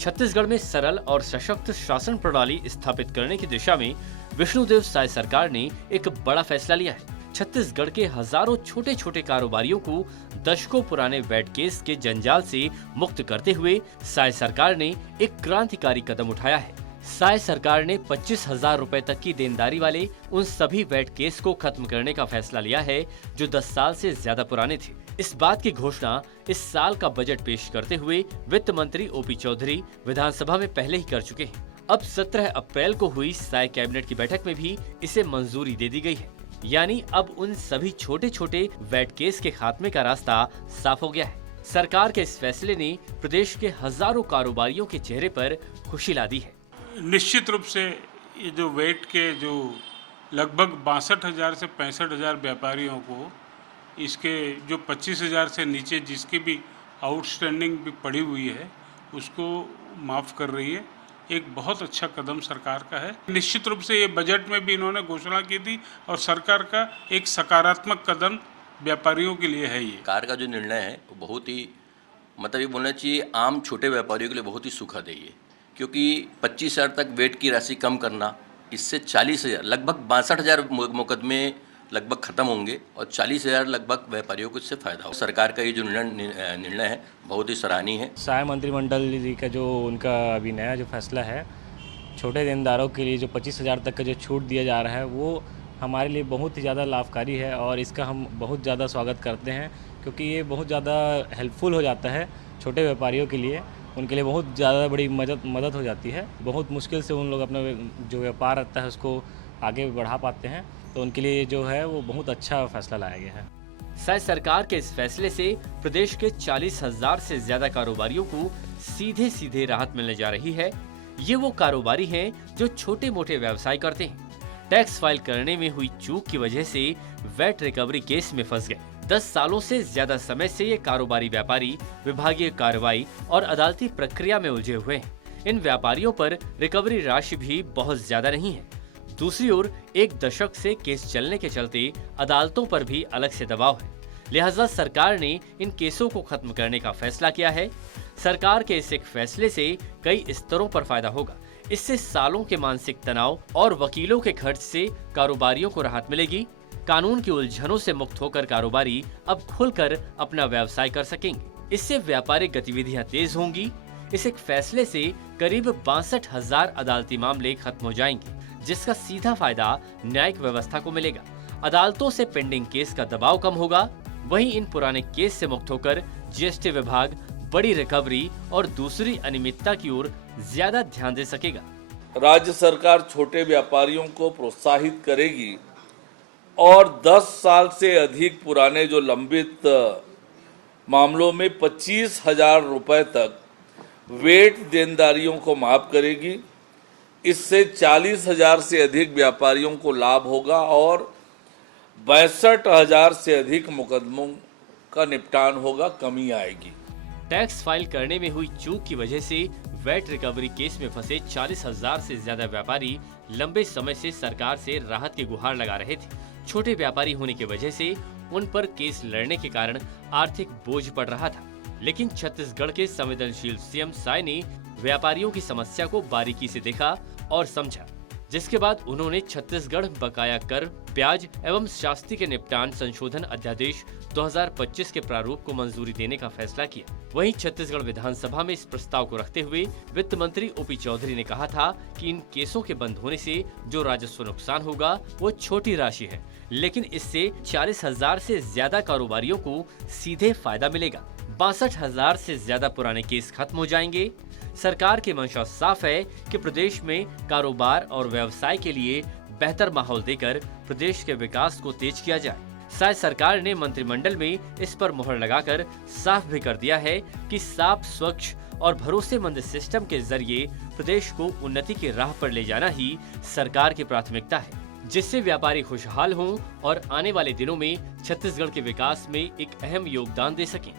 छत्तीसगढ़ में सरल और सशक्त शासन प्रणाली स्थापित करने की दिशा में विष्णुदेव साय सरकार ने एक बड़ा फैसला लिया है। छत्तीसगढ़ के हजारों छोटे छोटे कारोबारियों को दशकों पुराने वैट केस के जंजाल से मुक्त करते हुए साय सरकार ने एक क्रांतिकारी कदम उठाया है। साय सरकार ने 25,000 रुपए तक की देनदारी वाले उन सभी वैट केस को खत्म करने का फैसला लिया है जो 10 साल से ज्यादा पुराने थे। इस बात की घोषणा इस साल का बजट पेश करते हुए वित्त मंत्री ओपी चौधरी विधानसभा में पहले ही कर चुके हैं। अब 17 अप्रैल को हुई साय कैबिनेट की बैठक में भी इसे मंजूरी दे दी गई है। यानी अब उन सभी छोटे छोटे वैट केस के खात्मे का रास्ता साफ हो गया है। सरकार के इस फैसले ने प्रदेश के हजारों कारोबारियों के चेहरे पर खुशी ला दी है। निश्चित रूप से ये जो वैट के जो लगभग 62,000 से 65,000 व्यापारियों को इसके जो 25,000 से नीचे जिसकी भी आउटस्टैंडिंग भी पड़ी हुई है उसको माफ़ कर रही है। एक बहुत अच्छा कदम सरकार का है। निश्चित रूप से ये बजट में भी इन्होंने घोषणा की थी और सरकार का एक सकारात्मक कदम व्यापारियों के लिए है। ये सरकार का जो निर्णय है वो बहुत ही मतलब ये बोलना चाहिए आम छोटे व्यापारियों के लिए बहुत ही सुखद है ये, क्योंकि 25,000 तक वेट की राशि कम करना, इससे 40,000 लगभग 62,000 मुकदमे लगभग खत्म होंगे और 40,000 लगभग व्यापारियों को इससे फायदा हो। सरकार का ये जो निर्णय है बहुत ही सराहनीय है। साय मंत्रिमंडल जी का जो उनका अभी नया जो फैसला है, छोटे देनदारों के लिए जो 25,000 तक का जो छूट दिया जा रहा है वो हमारे लिए बहुत ही ज़्यादा लाभकारी है और इसका हम बहुत ज़्यादा स्वागत करते हैं, क्योंकि ये बहुत ज़्यादा हेल्पफुल हो जाता है छोटे व्यापारियों के लिए। उनके लिए बहुत ज़्यादा बड़ी मदद हो जाती है। बहुत मुश्किल से उन लोग अपना जो व्यापार रहता है उसको आगे बढ़ा पाते हैं, तो उनके लिए जो है वो बहुत अच्छा फैसला लाया गया है। साय सरकार के इस फैसले से प्रदेश के 40,000 से ज्यादा कारोबारियों को सीधे सीधे राहत मिलने जा रही है। ये वो कारोबारी हैं जो छोटे मोटे व्यवसाय करते हैं, टैक्स फाइल करने में हुई चूक की वजह से वैट रिकवरी केस में फंस गए। 10 सालों से ज्यादा समय से ये कारोबारी व्यापारी विभागीय कार्रवाई और अदालती प्रक्रिया में उलझे हुए हैं। इन व्यापारियों पर रिकवरी राशि भी बहुत ज्यादा नहीं है। दूसरी ओर 1 दशक से केस चलने के चलते अदालतों पर भी अलग से दबाव है। लिहाजा सरकार ने इन केसों को खत्म करने का फैसला किया है। सरकार के इस एक फैसले से कई स्तरों पर फायदा होगा। इससे सालों के मानसिक तनाव और वकीलों के खर्च से कारोबारियों को राहत मिलेगी। कानून की उलझनों से मुक्त होकर कारोबारी अब खुलकर अपना व्यवसाय कर सकेंगे। इससे व्यापारिक गतिविधियां तेज होंगी। इस एक फैसले से करीब 62,000 अदालती मामले खत्म हो जाएंगे, जिसका सीधा फायदा न्यायिक व्यवस्था को मिलेगा। अदालतों से पेंडिंग केस का दबाव कम होगा। वहीं इन पुराने केस से मुक्त होकर जीएसटी विभाग बड़ी रिकवरी और दूसरी अनियमितता की ओर ज्यादा ध्यान दे सकेगा। राज्य सरकार छोटे व्यापारियों को प्रोत्साहित करेगी और 10 साल से अधिक पुराने जो लंबित मामलों में 25,000 रुपए तक वेट देनदारियों को माफ करेगी। इससे 40,000 से अधिक व्यापारियों को लाभ होगा और 62,000 से अधिक मुकदमों का निपटान होगा, कमी आएगी। टैक्स फाइल करने में हुई चूक की वजह से वैट रिकवरी केस में फंसे 40,000 से ज्यादा व्यापारी लंबे समय से सरकार से राहत की गुहार लगा रहे थे। छोटे व्यापारी होने की वजह से उन पर केस लड़ने के कारण आर्थिक बोझ पड़ रहा था, लेकिन छत्तीसगढ़ के संवेदनशील सीएम साय ने व्यापारियों की समस्या को बारीकी से देखा और समझा, जिसके बाद उन्होंने छत्तीसगढ़ बकाया कर, ब्याज एवं शास्ति के निपटान संशोधन अध्यादेश 2025 के प्रारूप को मंजूरी देने का फैसला किया। वहीं छत्तीसगढ़ विधानसभा में इस प्रस्ताव को रखते हुए वित्त मंत्री ओपी चौधरी ने कहा था कि इन केसों के बंद होने से जो राजस्व नुकसान होगा वो छोटी राशि है, लेकिन इससे 40,000 से ज्यादा कारोबारियों को सीधे फायदा मिलेगा। 62,000 से ज्यादा पुराने केस खत्म हो जाएंगे। सरकार की मंशा साफ है कि प्रदेश में कारोबार और व्यवसाय के लिए बेहतर माहौल देकर प्रदेश के विकास को तेज किया जाए। साय सरकार ने मंत्रिमंडल में इस पर मुहर लगाकर साफ भी कर दिया है कि साफ, स्वच्छ और भरोसेमंद सिस्टम के जरिए प्रदेश को उन्नति की राह पर ले जाना ही सरकार की प्राथमिकता है, जिससे व्यापारी खुशहाल हों और आने वाले दिनों में छत्तीसगढ़ के विकास में एक अहम योगदान दे सकें।